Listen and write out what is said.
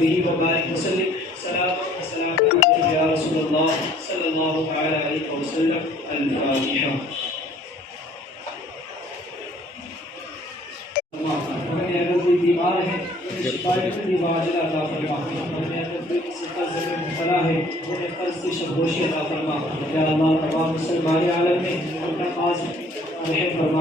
बिही व बारिक वसल्लिम सलाम व सलाम या रसूलल्लाह सल्लल्लाहु अलैहि वसल्लम। अल-फातिहा। अगर कोई बीमार है शिकायत की वाजिला अता फरमा, अगर कोई किसी कर्ज में मुब्तला है उन्हें कर्ज से शबोशी अता फरमा। या अल्लाह तमाम मुसलमान आलम में अपना खास रहम फरमा।